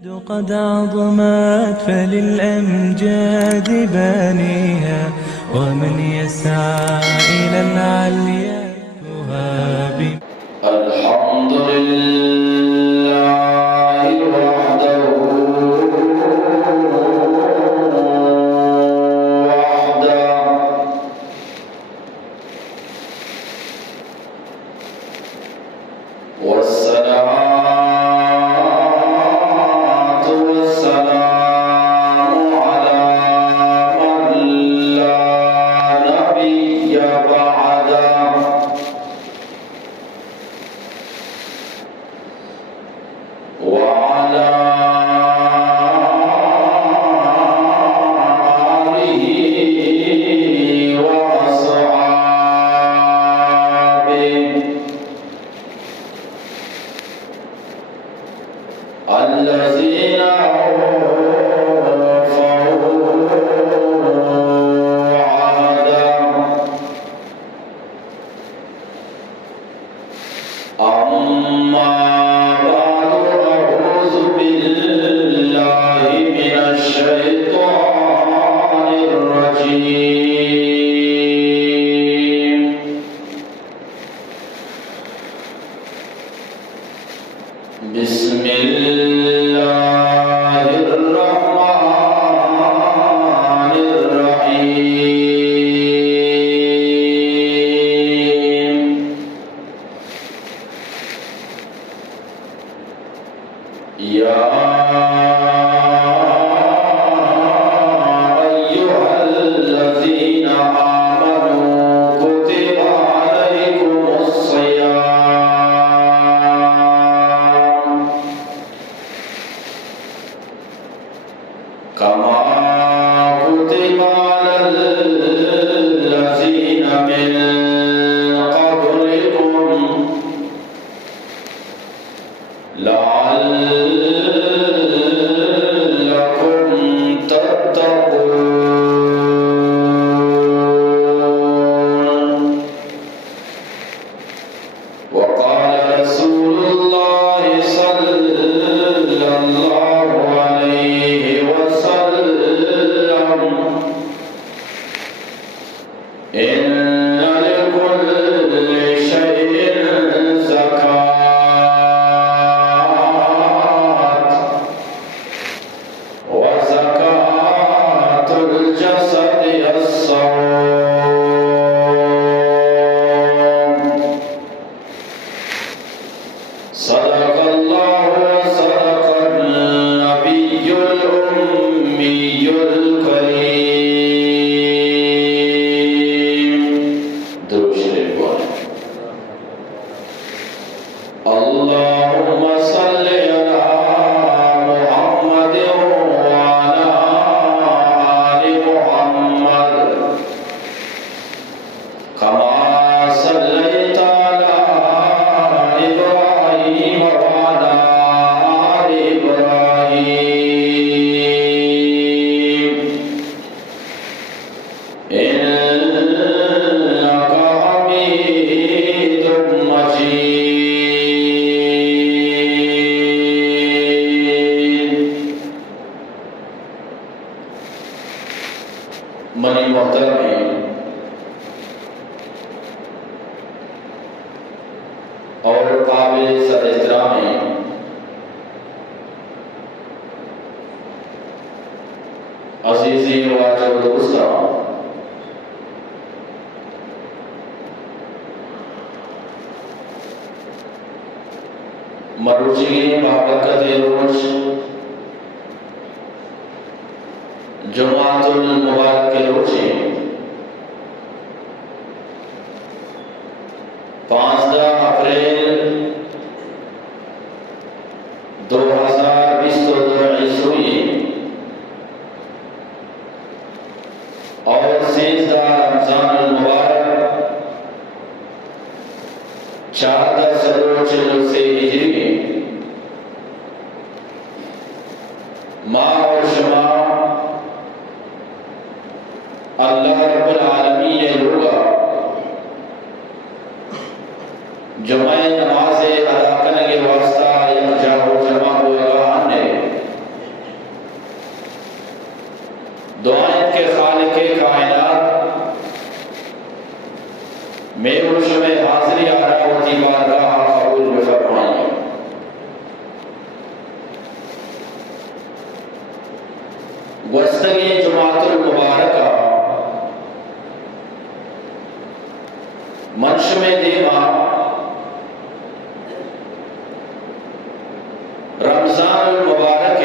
قد عظمت فللأمجاد بانيها ومن يسعى إلى العليا تهاب. الحمد لله وحده والصلاة والسلام على من لا نبي بعده وعلى آله وأصحابه الذين أوفوا عهدهم. أما بعد، أعوذ بالله من الشيطان الرجيم. بسم الله الرحمن الرحيم. يا أيها الذين آمنوا كتب عليكم الصيام كما كتب على الذين من قبلكم لعلكم تتقون. وقال رسول الله صلى الله عليه وسلم: إن لكل شيء زكاة، وزكاة الجسد الصوم. صدق الله وصدق النبي الأمي الكريم. درود شریف بولیں. اللهم صل على محمد وعلى آل محمد كما صليت على إبراهيم وعلى آل إبراهيم إنك حميد مجيد. منی محترم اور قابل سر احترام عزیزی واجب دوستان، مروچی بابرکت روز جمعۃ المبارک کے روز 15 اپریل 2020 عیسوی اور 13 رمضان المبارک 1440 سے ہجری ماہ اور شمع اللہ رب العالمین نے ہوگا جمع نماز ادا کرنے کے واسطہ یک جا ہو جمع ہوگا روش میں حاضری آرہا ہوتی بارگاہ قبول بفرمائیے۔ گزشتگی جماعت المبارکہ منشم دیما رمضان المبارک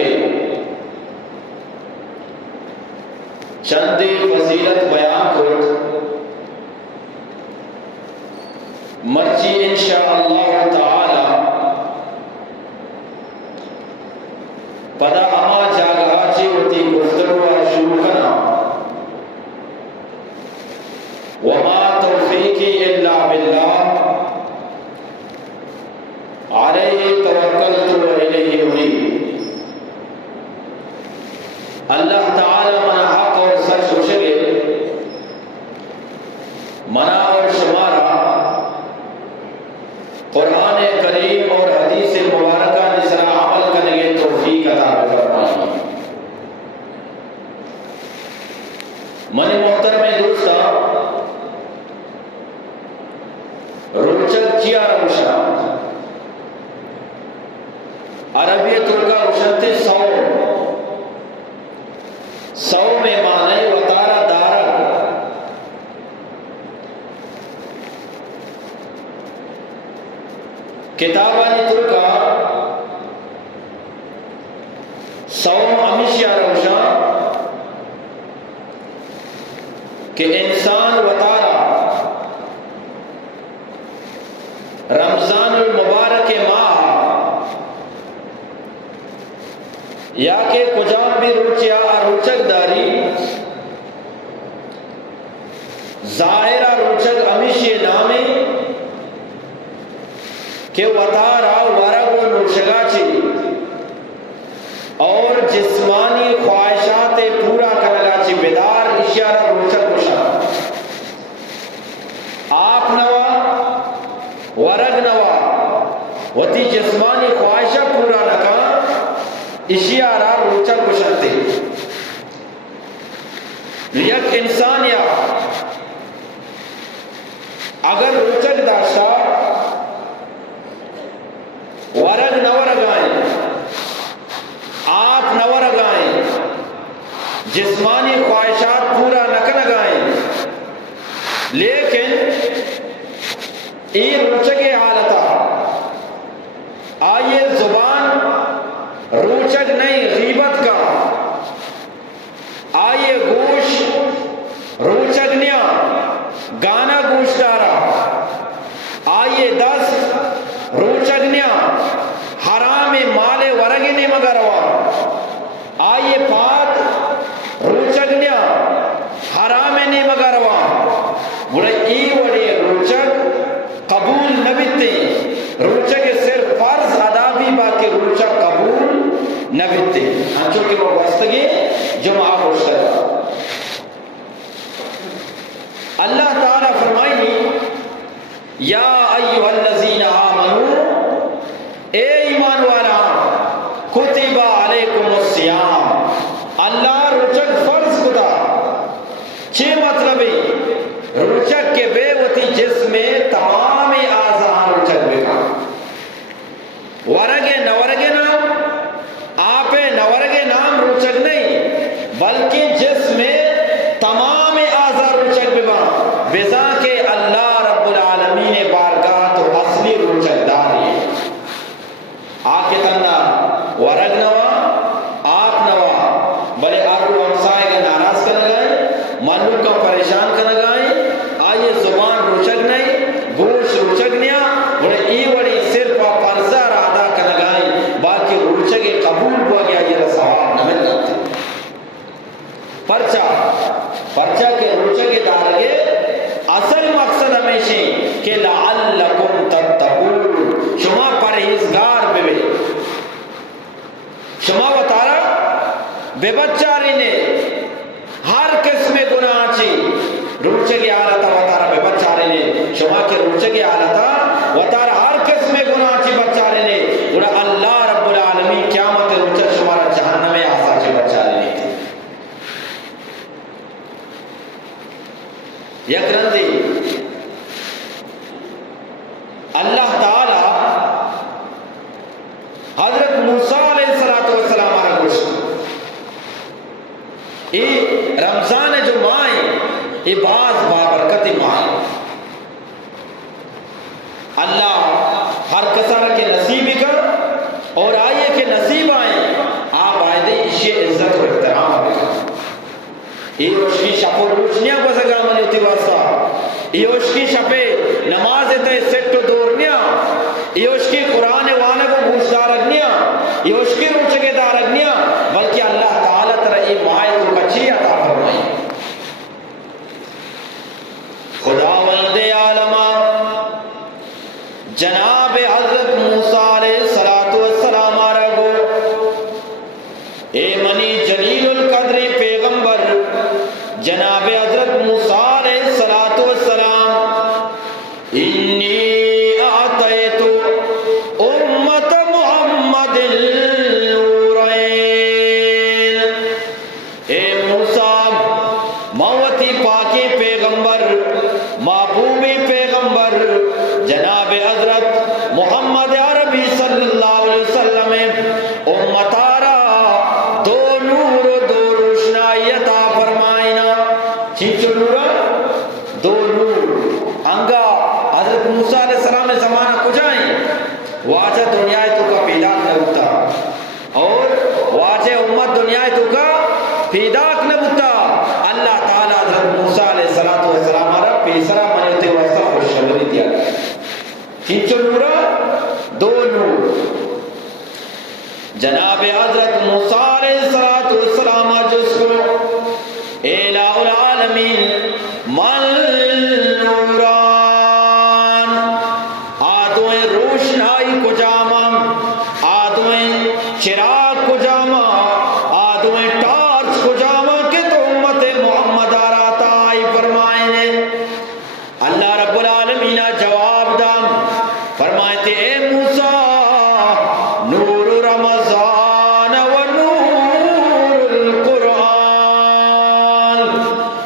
چندی فضیلت بیان کرد مرچی انشاءاللہ تعالی پدا اما جاگہ چی ہوتی گفتگو شروع کنا وما توفیقی الا باللہ علیہ توکلت و الیہ انیب۔ اللہ تعالی منا حق اور سچ ہوشگے منا اور شمارا قرآن کریم اور حدیث مبارکہ نسرا عمل کرنے کے توفیق عطا فرمائے۔ من محترم دوستا روچک چیا روشا عربیت کا روشنتے سو میں معنی وطارہ دارک کتابانی ترکا سوم ہمیشہ روشا کہ انسان وطارہ رمضان المبارک ماہ یا کہ کجا بھی روچیا روچک داری ظاہرہ روچک ہمیشہ نامی کہ وطارہ ورگ و نوشگا چی اور جسمانی خواہشات پورا کرنگا چی بیدار اشیارہ روچک بشا آپ نوا ورگ نوا وتی جسمانی خواہشہ پورا نکا اشیارہ روچک بشنتے یک انسان یا اگر روچک داشتا ورگ نورگائیں آپ نورگائیں جسمانی خواہشات پورا نکنگائیں لیکن یہ روچک حالتا آئیے زبان روچک نہیں غیبت کا آئیے گوش روچک نیا گانا گوش دارا آئیے دست روچک نیا حرام مال ورگی مگروا آئیے پات روچک نیا حرام مگروا بڑے ای وڑی روچک قبول نبیتے روچک صرف فرض ادا بھی باقی روچک قبول نبیتے ہنچو کہ وہ وستگی جمعہ خوشتگا اللہ تعالیٰ فرمائی یا ایوہ الذین آمنو اے ایمان والا کتب علیکم الصیام اللہ روچک فرض کتا چھ مطلب روچک کے بے وتی جسم میں تمام آزان روچک بکا ورگے نورگے نام آپے نورگے نام روچک نہیں بلکہ جسم میں تمام آزان روچک بکا بزا کے اللہ رب العالمین بارگاہ تو اصلی روچک داری آکے تنہ ورگ نوا آپ نوا بلے آرو ہمسائے کے ناراض کرنا گئے منو کا پریشان کرنا گئے آئیے زبان روچک نہیں گوش روچک نیا بڑے ای وڑی صرف فرضہ ادا کرنا گئے باقی روچک قبول ہوا گیا یہ رسواب نہ مل جاتے پرچہ کے روچک دارگے اصل مقصد ہمیشہ کہ لعلکم تتقون شما پرہیزگار بے شما وطارا بے بچاری نے ہر قسم گناہ چی روچگی آلتا وطارا بے بچاری نے شما کے روچگی آلتا وطارا ہر قسم گناہ چی بچاری نے اور اللہ رب العالمین قیامت روچگ شمارا جہنم آسا چی بچاری نے یک رندی رمضان جو ماہ یہ بعض بابرکت ماہ. اللہ ہر کسر کے نصیب کر اور آئیے کہ نصیب آئیں آپ آئے اشی عزت و احترام کر. یہ اشکی شپ و روشنیاں بزگا منی ہوتی واسطہ یہ اشکی شپے نماز تے سیٹ و دورنیاں یہ اشکی قرآن وانا کو گوش دارگنیاں یہ اشکی روچے دارگنیاں بلکہ اللہ تعالیٰ ترہ یہ مائے تو کچھی عطا فرمائی. خداوند عالمہ جناب حضرت موسیٰ علیہ السلام آرگو اے منی جلیل القدر پیغمبر جناب حضرت موسیٰ علیہ السلام انی اعطیت امت محمد النورین. اے موسیٰ موتی پاکی پیغمبر محبوبی پیغمبر جناب حضرت محمد عربی صلی اللہ علیہ وسلم امتارا دو نور و دو روشنائی عطا فرمائنا. چیچو نورا دو نور انگا حضرت موسیٰ علیہ السلام زمانہ کجائیں واجہ دنیا تو کا پیداک نہ ہوتا اور واجہ امت دنیا تو کا پیداک نہ ہوتا. اللہ تعالیٰ حضرت موسیٰ علیہ السلام آرہ پیسرہ منیتے واسطہ خوشخبری دیا. چیچو نورا دو نور جناب حضرت موسیٰ علیہ السلام جس کو الہ العالمین من نوران آدویں روشنائی کو جامع آدویں چراغ کو جامع آدویں ٹارچ کو جامع کہ تو امت محمد آراتا آئی فرمائیں. اللہ رب العالمین جواب دام فرمائے اے موسیٰ نور رمضان و نور القرآن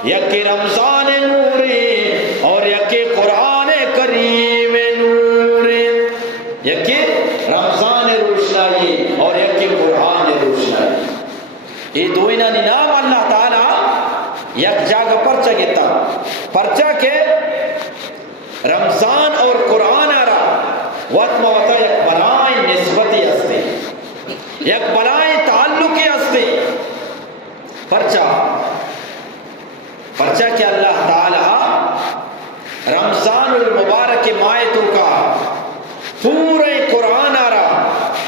یکی رمضان نوری اور یکی قرآن کریم نوری. یکی رمضان روشنائی اور یکی قرآن روشنائی. یہ دوئینا نام اللہ تعالی یک جاگہ پرچہ گیتا پرچہ کے رمضان اور قرآن آرہ وطمہ وطا یک بلائی نسبتی ہستے یک بلائی تعلقی ہستے. پرچہ کہ اللہ تعالی رمضان المبارک مائتوں کا پورے قرآن آرہ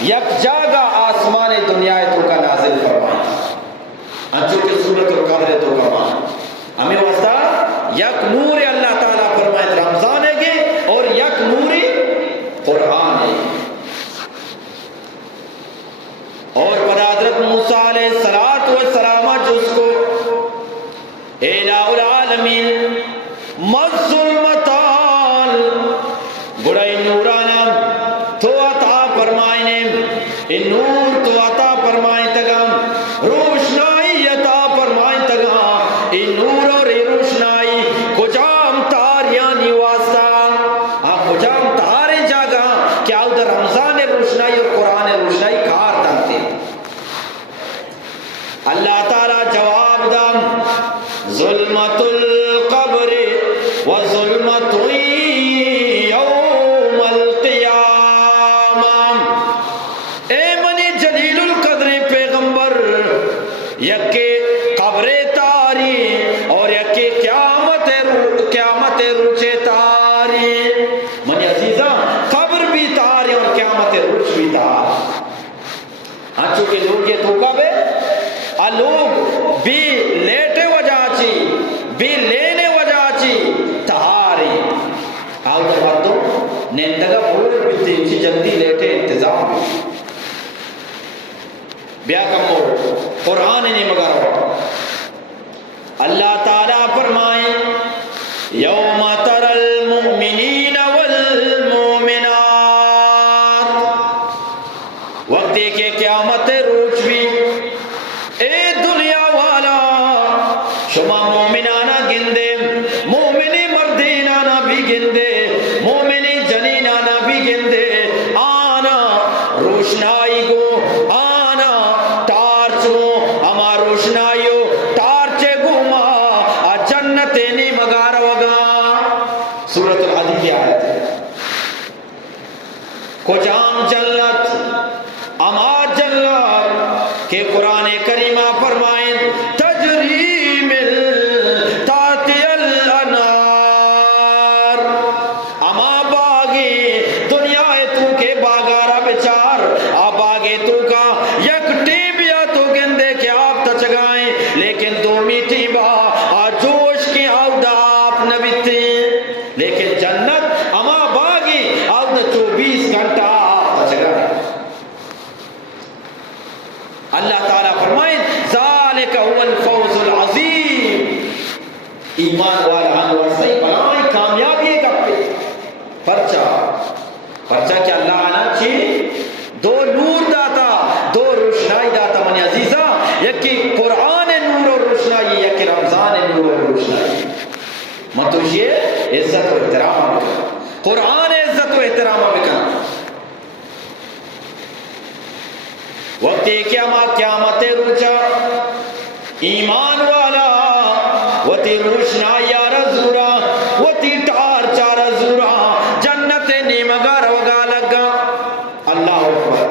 یک جاگہ آسمان دنیا تو کا نازل فرمائے. انچو کہ سورت القدر تو کا مان ہمیں واسطہ یک نور اللہ تعالیٰ فرمائے رمضان ہے گے اور یک نوری قرآن ہے. اور پر حضرت موسیٰ علیہ السلام جس کو الہ العالمین مظلمتان گڑائی نورانا تو عطا فرمائنے ان نور تو عطا فرمائن تگام روشنائی عطا فرمائن تگام ان نور اور روشنائی کجام تاریانی واسطہ آپ کجام تارے جاگا کیا ادھر رمضان روشنائی اور قرآن روشنائی کار دانتے. اللہ تعالی جواب دام ظلمت القبر و ظلمت یوم القیامہ. اے منی جلیل القدر پیغمبر یکے قبر تاری اور یکے قیامت روچے تاری. منی عزیزہ قبر بھی تاری اور قیامت روچ بھی تاری. ہاں چونکہ لوگ یہ تو کب ہے لوگ بھی لیٹے وجہ چی بھی لینے وجہ چی تہاری آؤ جب دو نیندگا بھول بیتے چی جلدی لیٹے انتظام بیا کم ہو قرآن نہیں مگر اللہ تعالیٰ فرمائیں یوم تر المؤمنین والمؤمنات وقت کے قیامت روچ بھی اے دنیا والا شما مومنانا گندے مومنی مردینانا بھی گندے مومنی جنینانا بھی گندے آنا روشنائی گو آنا ٹارچ گو ہما روشنائیو ٹارچ گو تعالیٰ فرمائیں ذالک هو الفوز العظیم، ایمان والا انورسی بلائیں کامیابی کا پرچہ کہ اللہ عنا چی دو نور داتا، دو روشنائی داتا منی عزیزہ، یکی قرآن نور و روشنائی، یکی رمضان نور و روشنائی. متوش یہ عزت و احترام بکنا، قرآن عزت و احترام بکنا. وقتی قیامت روچا ایمان والا وتی روشنائی رزورا وتی ٹار چار زورا جنت نیمگا روگا لگا. اللہ اکبر.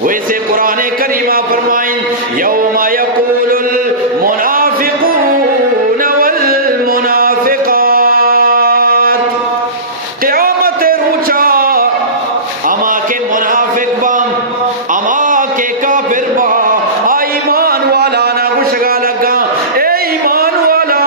ویسے قرآن کریمہ فرمائیں یوم یقول المنافقون والمنافقات، قیامت روچا اما کے منافق بام اما کے کافر با ایمان والا نہ گشگا لگا. اے ایمان والا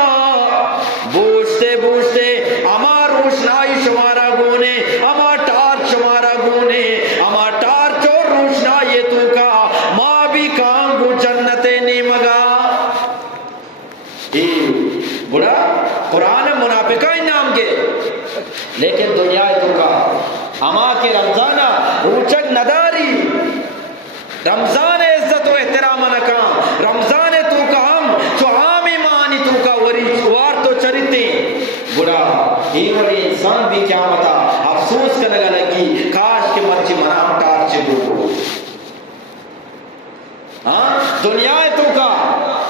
بوجھتے بوجھتے اما روشنائی شمارا گونے، اما ٹار شمارا گونے، اما ٹار چور روشنائی تو کا ماں بھی کام گو جنت نیمگا. بڑا قرآن منافقہ نام کے، لیکن دنیا تو کا اما کے رمضانہ روچک نداری، رمضان عزت و احترام نکا، رمضان تو کا ہم چو عام ایمانی تو کا وار تو چریتے بڑا ایوڑی انسان بھی کیا متا افسوس کرنے گا لگی کاش کے مرچی منام ٹار چے گو. دنیا تو کا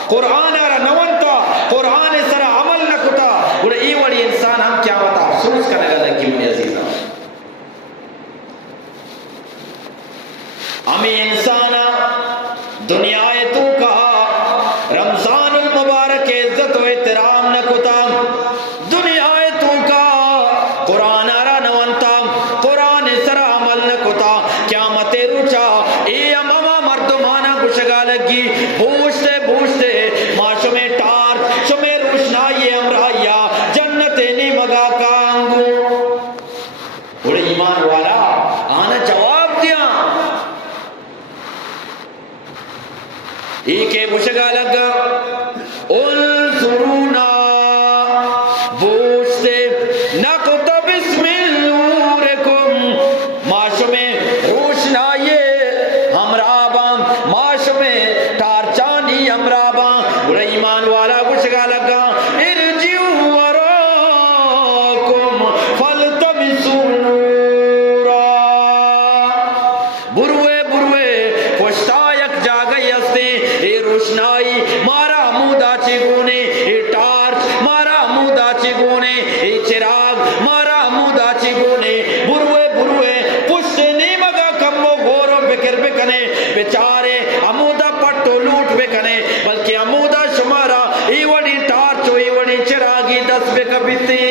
قرآن را نونتا، قرآن سرا عمل نکتا، بڑا ایوڑی انسان ہم کیا متا افسوس کرنے گا لگی. منی عزیزہ ہمیں انسان دنیا تو کا رمضان المبارک عزت و احترام نکتا، دنیا تو کا قرآن را نونتا، قرآن سرا عمل نکتا، قیامت روچا اے اماما مردمانہ گشگا لگی. بوجھتے بوجھتے معاشو میں ٹار شمیں روشنائی امرائیا جنت نیمگا کانگو. بڑے ایمان والا آنا جواب دیا ایک مشگا لگا انظرونا بوجھتے نقتبس من نورکم، معاشو میں روشنائی ہمراباں، معاشو میں ٹارچانی ہمراباں. بڑا ایمان والا مشگا لگا ارجعوا وراکم فالتمسوا نورا، بروے پشتا یک جاگئی ہستے اے روشنائی مارا مودا چی گونے، اے ٹارچ مارا مودا چی گونے، اے چراغ مارا مودا چی گونے. بروے پشتے نیمگا کمو گورو بکر بکنے بیچارے امودا پٹو لوٹ بکنے، بلکہ امودا شمارا ایوڑی ٹارچو ایوڑی چراغی دس بکبیتے.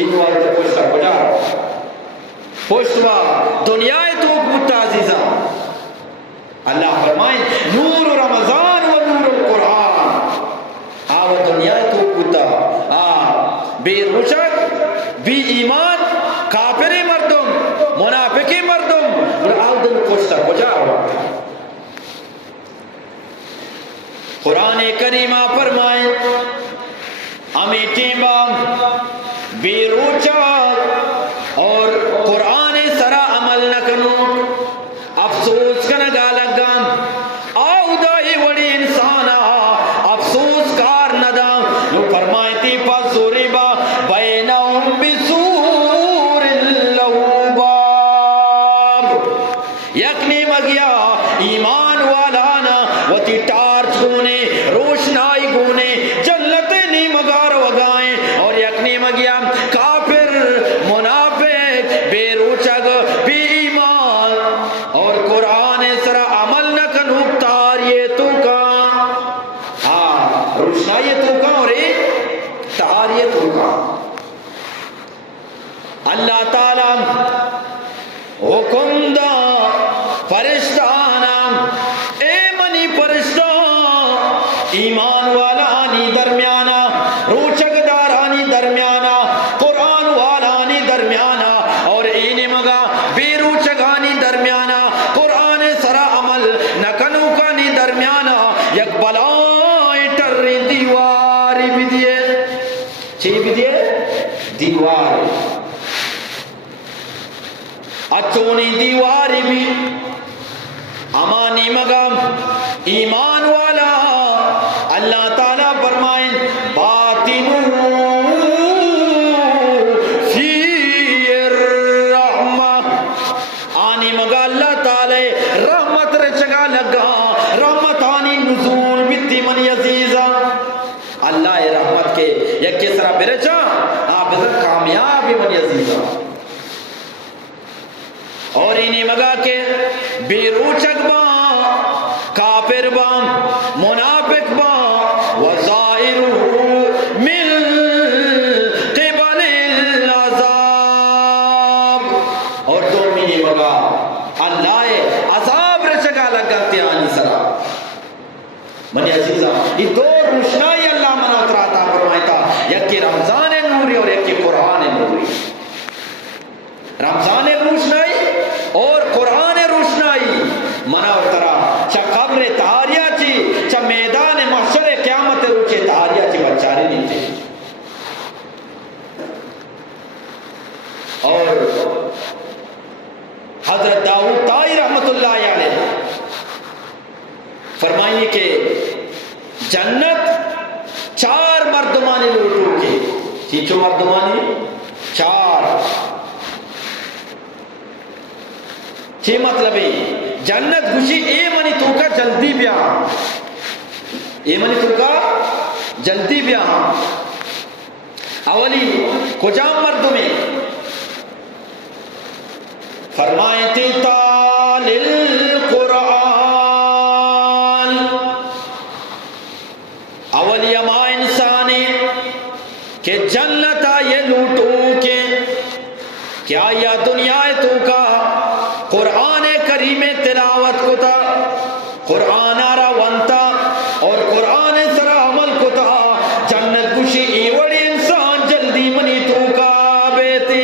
انوائی تو پشتا بڑا پشتوا دنیا تو بتا عزیزہ. اللہ فرمائیں نور رمضان و نور القرآن، آو دنیا تو بتا بے روشک بی ایمان کافری مردم منافقی مردم اور آو دن پشتا بجا وقت. قرآن کریمہ فرمائیں امیٹی بام بے روچک اور قرآن سرا عمل نکنو افسوس کا نگا لگام. آو دائی وڑی انسانا افسوس کار ندا نو فرمائیں تی فَضُرِبَ بَيْنَهُمْ بِسُورٍ لَهُ بَابٌ، یکنی مگیا ایمان والانا وتی ٹارچ گونے روشنائی گونے جنت نی مگار وگائیں، اور یکنی مگیا کافر منافق بے روچگ بے ایمان اور قرآن سرا عمل نہ کنوک تاریے تو کا روشنائی تو کا اور تاریے تو کا. اللہ تعالی حکم دا فرشتانا اے منی فرشتہ ایمان والا آنی درمیانا، روچک دارانی درمیانا، قرآن والا آنی درمیانا، اور اینی مگا بے روچک آنی درمیانا قرآن سرا عمل نکنو کا اچونی دیواری بھی امانی مگم ایمان والا اللہ تعالیٰ فرمائیں باطن فی الرحمہ آنی مگا اللہ تعالی رحمت رچگا لگا رحمت آنی نزول بیتی من عزیزہ اللہ رحمت کے یک کس طرح برچا آپ ادھر کامیابی من عزیزہ اور انہیں مگا کے بے روچک بان کافر بان منافق بان وظاہرہ من قبل العذاب اور دو منی مگا اللہ عذاب رچگا لگا تیانی سرا منی عزیزہ یہ دو روشنائی اللہ منع اتراتا فرمائیتا یکی رمضان نوری اور یکی قرآن نوری رمضان روشنائی اور قرآن روشنائی منع اترا چا قبر تاریہ چی چا میدان محشر قیامت روچے تاریہ چی بچاری نہیں تھے اور حضرت داؤد طائی رحمت اللہ علیہ فرمائیے کہ جنت چار مردمانی لوٹوں کے چیچو مردمانی چار چھ مطلب ہے جنت گوشی اے منی تو کا جلدی بیا اے منی تو کا جلدی بیا اولی کجام مردوں میں فرمائیں تی تال القرآن اولی اما انسانی کہ جنت آئے لوٹو کے کیا یا دنیا تو کا قرآن کریم تلاوت کتا قرآن آرا ونتا اور قرآن سر عمل کتا جنت گوشی ایوڑی انسان جلدی منی تو کا بیتے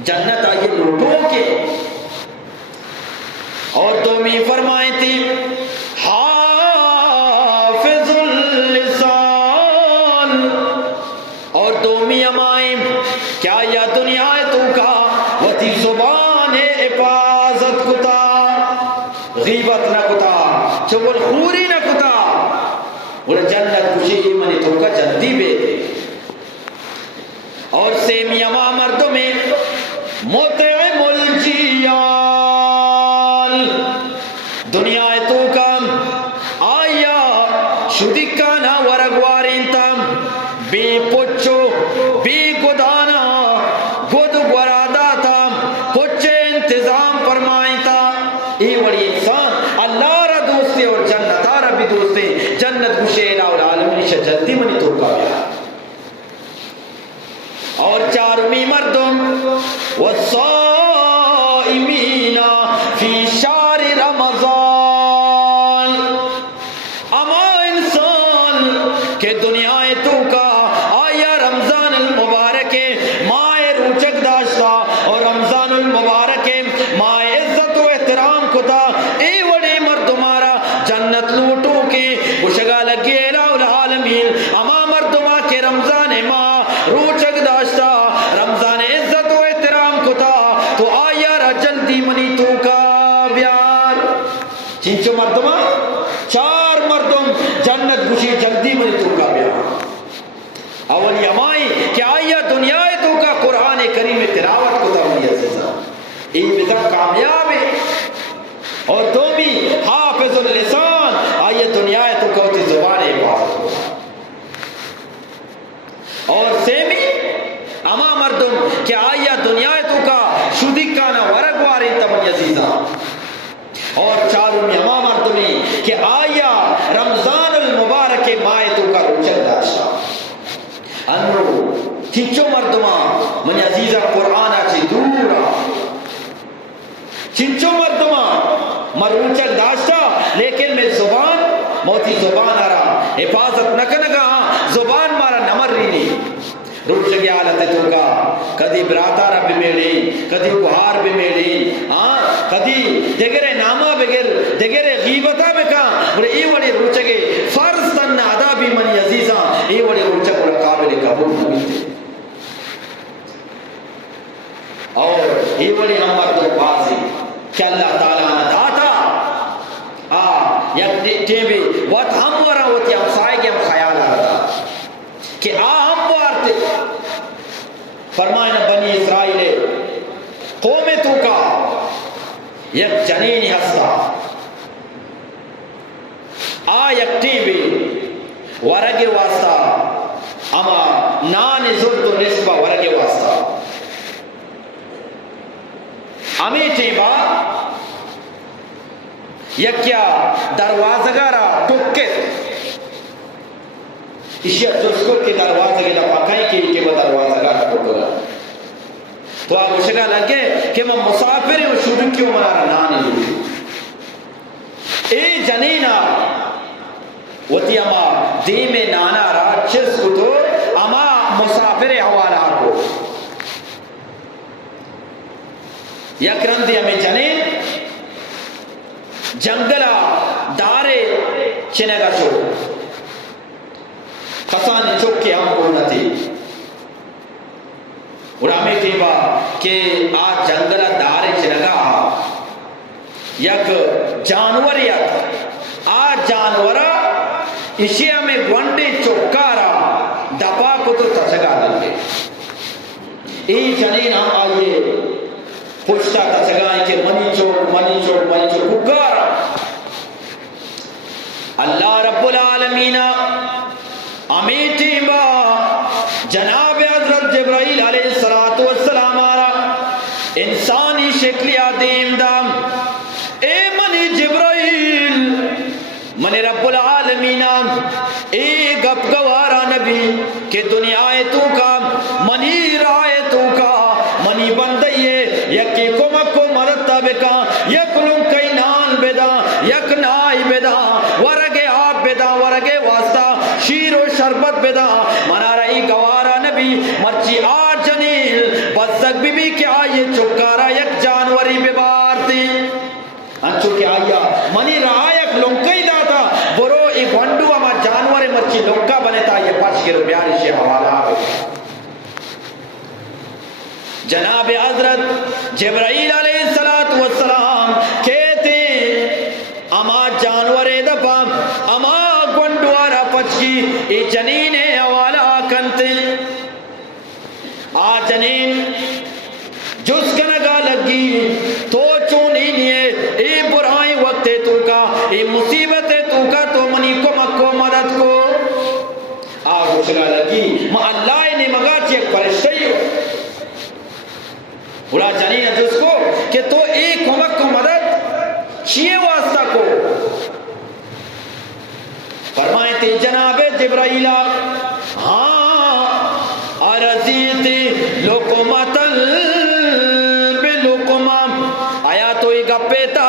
جنت آئیے لوٹوں کے اور تمہیں فرمائیں تھی حافظ اللسان اور تمہیں امائیں کیا یا دنیا تو کا وتی زبان حفاظت کتا غیبت نہ کتا چگل خوری نہ کتا اور جنت کشی منی تو کا جلدی بیتے اور سیمی اما مردوں میں مطعم الجیال دنیا تو کم آیا شدکانا ورگوارینتا بے پچو بے گدانا گد گورادا تا پچے انتظام فرمائیں تا ای وڑی انسان اللہ را دوستے اور جنت آرہ بھی دوستے جنت گشیلہ اور عالمین شا جلدی منی تو کا بیا اور چارمی مردم والصائمین فی شہر رمضان اما انسان کہ دنیا تو کا آیا رمضان المبارک ماہ روچک داشتا اور رمضان المبارک ماہ عزت و احترام کتا اے وڑے مردمارا جنت لوٹو کے گشگا لگے الہ العالمین اما مردما کے رمضان ماہ روچک داشتا رمضان عزت و احترام کتا تو آیا را جلدی منی تو کا بیار چینچو مردمہ چار مردم جنت گوشی جلدی منی تو کا بیار اولی امائی کہ آیا دنیا تو کا قرآن کریم تلاوت کتا منی عزیزہ ای بتا کامیاب ہے اور تو بھی حافظ اللسان آیا دنیا تو کا ہوتی زبان حفاظت کتا اور سیمی اما مردم کہ آیا دنیا تو کا شدکانا ورگواری تمن عزیزہ اور چاروں اما مردمی کہ آیا رمضان المبارک ماہ تو کا روچک داشتا انرو چچو مردمہ من عزیزہ قرآن چی دورا چنچو مردمہ مروچک داشتا لیکن میں زبان موتی زبان آرہا حفاظت نکنگا زبان مارا نمر رینی روچگی حالت تو کا کدی براتارا بھی میڑی کدی گوھار بھی میڑی کدی دگرے نامہ بگر دگرے غیبتا بکا اور ای وڑی روچگی فرض تن ادا بھی منی عزیزاں ای وڑی روچگ اور قابل قبول نبی تھے اور ای وڑی ہم مردوں یک ٹیبی وقت ہم ورا ہوتی ہم سائے کے ہم خیال آتا کہ ہم بارتے فرمائنا بنی اسرائیل قوم تو کا یک جنینی ہستا یک ٹیبی ورگی واسطہ اما نان زرد و نسبہ ورگی واسطہ امی ٹیبا یکیا دروازگارا ٹکت اشیا جسکر کی دروازگی دفعہ کہیں کی ٹیبا دروازگارا ٹکگا تو آپ اشگا لگے کہ میں مسافری و شدن کیوں منارا نانی لوگی ای جنینا وتی اما دیم نانا را چس کو تو اما مسافر حوالا کو یک رندی ہمیں جنین جنگلا دارے چنگا چھو کسانی چوک کے ہم کو نتی اور ہمیں کہا کہ آج جنگلا دارے چنگا یک جانوریت آج جانورا اسی ہمیں گونڈے چوکارا دپا کو تو تسگا لگے ای جنین ہم آئیے پوچھتا تسگائیں کہ منی چوک ککارا اللہ رب العالمین امیتی با جناب حضرت جبرائیل علیہ السلام آرا انسانی شکلی آدیم دام اے منی جبرائیل منی رب العالمین اے گپ گوارا نبی کہ دنیا تو کا منی رائے تو کا منی بندئیے یکی کمک کو مرتب کا یک لنکی نان بیدا یک نائی بیدا ورگے آپ بیدا ورگے واسطہ شیر و شربت بیدا منا رئی گوارا نبی مرچی آج جنیل بزک بی بی کیا یہ چکارا یک جانوری بیبارتی انچو کیا آیا منی رائک لنکی داتا برو ای گھنڈو اما جانور مرچی لنکا بنتا یہ پاچ گرو بیاری شی حوالا آگے جناب حضرت جبرائیل علیہ السلام کہتے اما جانور دپا اما گنڈوارا پچکی ای جنین حوالا کنتے آ جنین جس کنگا لگی تو چونی نیے ای برائی وقت تو کا ای مصیبت تو کا تو منی کو مکو مدد کو آگ اچھگا لگی ما اللہ نے مگا چیک پرشتی ہو بلا جنین جس کو کہ تو ایک کمک کو مدد چیئے واسطہ کو فرمائیں تے جناب جبرائیل ہاں ارزیتی لکمتل بلکمم آیا تو ایک گپیتا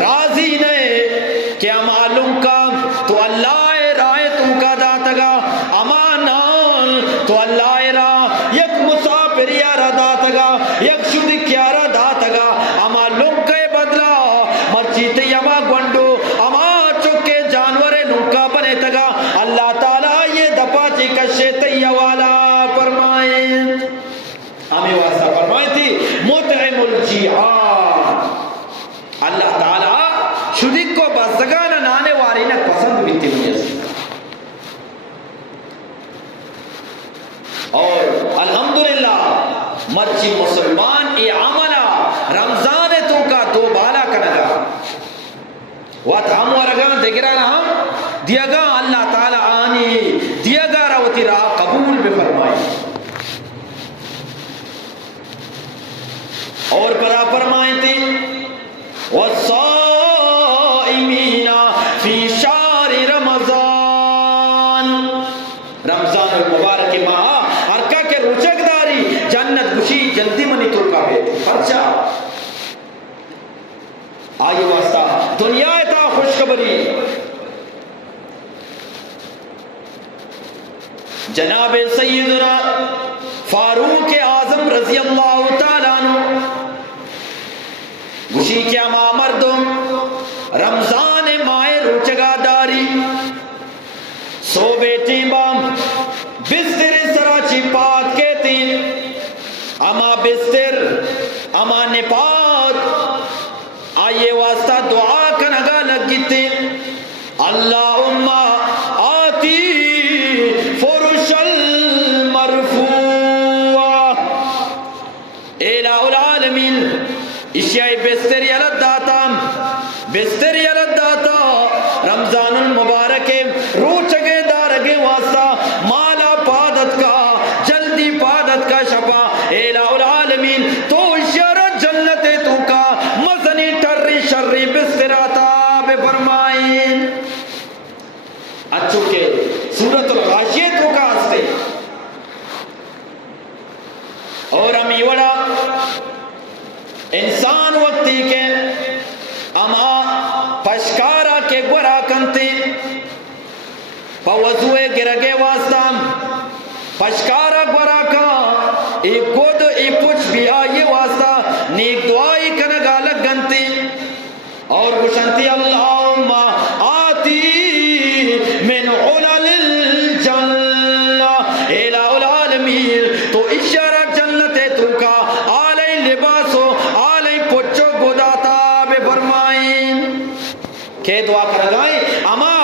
راضی نہیں کہ معلوم کا تو اللہ رائے تو کا داتگا امانان تو اللہ را یک مسافر یارا داتگا یک شدی کیارا داتگا اما لنکے بدلا مرچیتے یما گونڈو اما چکے جانور نکا بنے تگا اللہ تعالی یہ دپا چی کشے تیوالا فرمائیں ہمیں واسطہ فرمائیں تھی مطعم الجیعان اللہ تعالی شدی کو بزگانا نانے وارینا پسند بیتی ہوئی ہے اور الحمدللہ مرچی مسلمان ای عملہ رمضان تو کا دو بالا کنگا وات ہم ورگان دگرانا ہم دیگا اللہ تعالی آنی دیگا روتی را قبول بے فرمائی اور پرا فرمائیں تھی والصائمین فی شہر رمضان رمضان المبارک ماہ ہرکا کے روچک داری جنت گشی جلدی منی تو کا بیت پرچا آئی واسطہ دنیا تا خوشخبری جناب سیدنا فاروق اعظم رضی اللہ تعالیٰ عنہ گوشی کیا ماں مردم رمضان مائے روچگا داری سو بیٹی بام بستر سراچی پات کہتی اما بستر اما نپات آئیے واسطہ دعا کنگا لگی تھی اللہم آتی فرش المرفوع. الہ العالمین اشیاء بستری الداتا بستری الداتا رمضان المبارک روچگے دارگے واسطہ مالا پادت کا جلدی پادت کا شفا. الہ العالمین تو شر جنت تو کا مزنی ٹری شری بستراتا بے فرمائیں. اچھو کہ سورت الغاشیہ تو کا ہستے اور ہمیں وڑا انسان وقتی کے اما پشکارا کے گورا کنتے پا وضوئے گرگے واسطہ پشکارا گورا کا ای گود ای پچھ بھی آئیے واسطہ نیک دعائی کنگا لگنتے اور گشنتی اللہم آتی من علل الجنہ. الہ العالمین تو اشارہ جنت تو کا آلئی لباسو آلئی پچھو گداتا بے فرمائیں. کہ دعا کرگائیں اما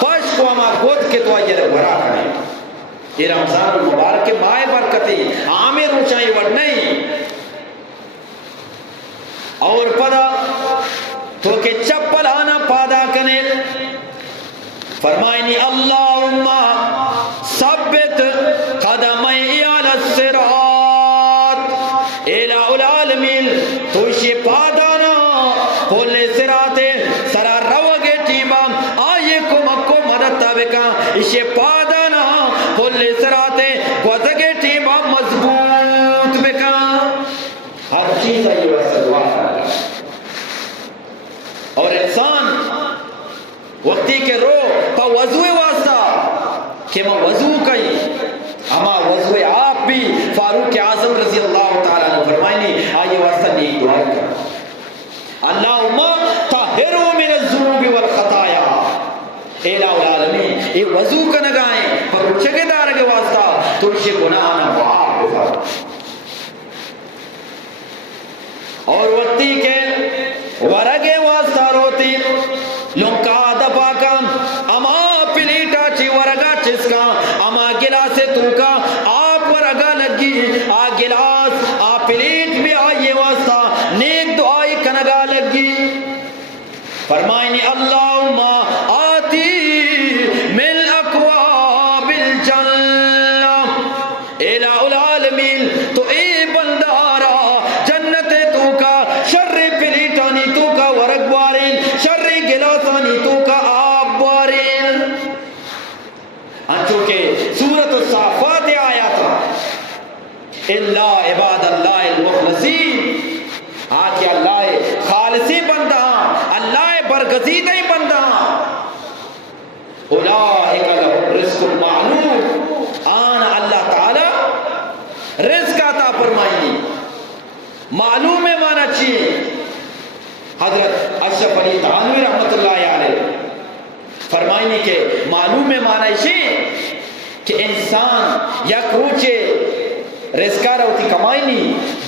پش کو اما گود کے دعا یہ برا کریں. یہ رمضان المبارک کے مائے برکتی آمیں روچائیں وڑ نہیں اور پدا تو کہ چپل آنا پادا کنے فرمائنی اللہم ثبت قدمی علی الصراط. الہ العالمین تو اسی پادانا کھولے صراطے سرا روگے ٹیبا آئیے کو مکو مدد تابکا اسی پادانا کھولے صراطے گوزگے ٹیبا مضبوط بکا. ہر چیز آئیے واسطہ دعا کرنا اور انسان وقتی کے رو پا وضوئے واسطہ کہ میں وضو کئی اما وضوئے آپ بھی فاروق اعظم رضی اللہ تعالیٰ نے فرمائنی آئیے واسطہ نیک دعائی کر اللہم طہرو من الذنوب والخطایا. الہ العالمین یہ وضو کا نگائیں پر چگے دار کے واسطہ تو اسے گناہانا معاف بفر. اور وقتی کے ورگے واسطہ روتی لنکا دپا کا اما پلیٹا چی ورگا چس کا اما گلاس تو کا آپ ورگا لگی آ گلاس آ پلیٹ بھی آئیے واسطہ نیک دعائی کنگا لگی. فرمائنی اللہم آتی من اقواب الجنہ. الہ العالمین تو اے بندارا جنت تو کا شر پلیٹانی تو کا ورگ وارین شر گلاسانی تو کا آب وارین. انچو کہ سورت الصافات آیا تھا اللہ عباد اللہ المخلصین. آکے اللہ خالصی بندہ اللہ برگزیدہ بندہ اولئک لهم رزق معلوم. آن اللہ تعالی رزق عطا فرمائیں معلوم ہے مانا چاہیے. حضرت اشرف علی تھانوی رحمت اللہ علیہ فرمائیں کہ معلوم ہے مانا چاہیے کہ انسان یک روچے رزقہ روتی کمائنی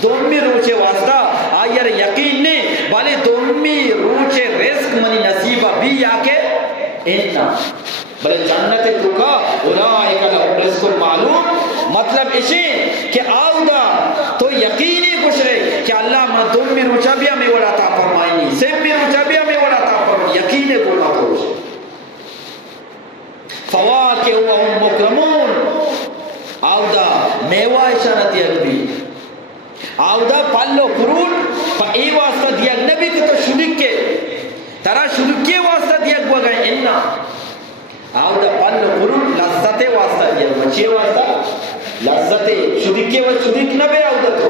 دومی روچے واسطہ آئیر یقین نے بلے دومی روچے رزق منی نصیبہ بھی آکے اننا بلے جنت تو کا اولئک لهم رزق معلوم. مطلب اسی کہ آؤدا تو یقینی کچھ رہے کہ اللہ من دومی روچہ بھی ہمیں وڑا تا فرمائنی سیمی روچہ بھی ہمیں وڑا تا فرمائنی یقینی بولا تو اسے فواکہ وهم مکرمون. آؤدا میوہ اشارت یکبی آؤدا پلو فروٹ پا ای واسطہ دیا نبی کہ تو شدک کے ترا شدکی واسطہ دیا گوا گئے اننا آؤدا پلو فروٹ لذت واسطہ دیا گوا چی واسطہ لذت شدکی و شدک نبی آؤدا تو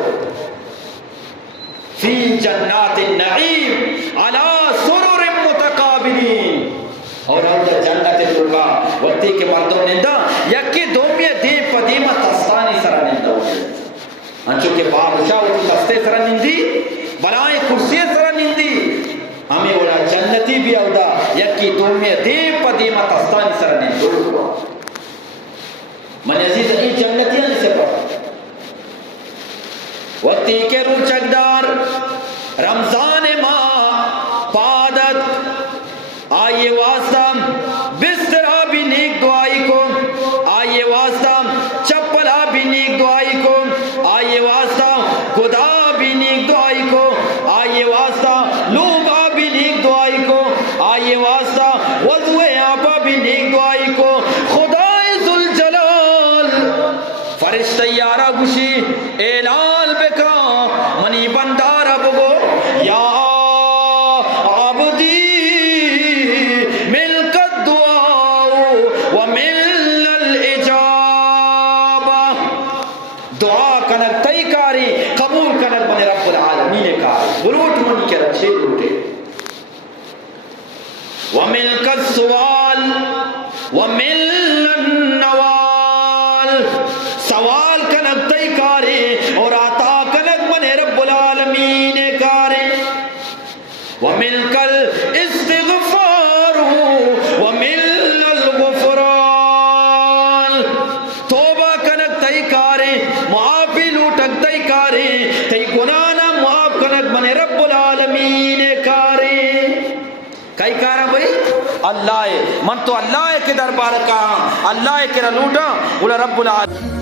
فی جنات النعیم علی سرر متقابلین. اور آؤدا جنت تو وقتی کے مردوں نندہ یکی دومی دیم پدیمہ تستانی سرا نندہ ہوئی. انچو کہ بادشاہ ہوتی تستے سرا نندی بلائیں کرسی سرا نندی ہمیں اولا جنتی بھی اودا یکی دومی دیم پدیمہ تستانی سرا نندہ ہوا. من عزیز این جنتیاں سے پڑھا وقتی کے روچکدار رمضان ماہ پادت آئیے واسطہ فرشتہ یارا گوشی اعلان بکا منی بندارا بگو یا عبدی ملک الدعاء ومل الاجابہ دعا کنر تئی کاری قبول کنر بنے رب العالمین کاری بلوٹ منی کے رچھے لوٹے وملک السوال ومل النوال سوال کنک تئی کارے اور عطا کنک بنے رب العالمین کارے وملک الاستغفار ومل الغفران توبہ کنک تئی کارے معافی لوٹک تئی کارے تئی گنانا معاف کنک بنے رب العالمین کارے کئی کارا بھئی اللہ ہے من تو اللہ کے دربار کا اللہ کے لوٹا بولا رب العالمین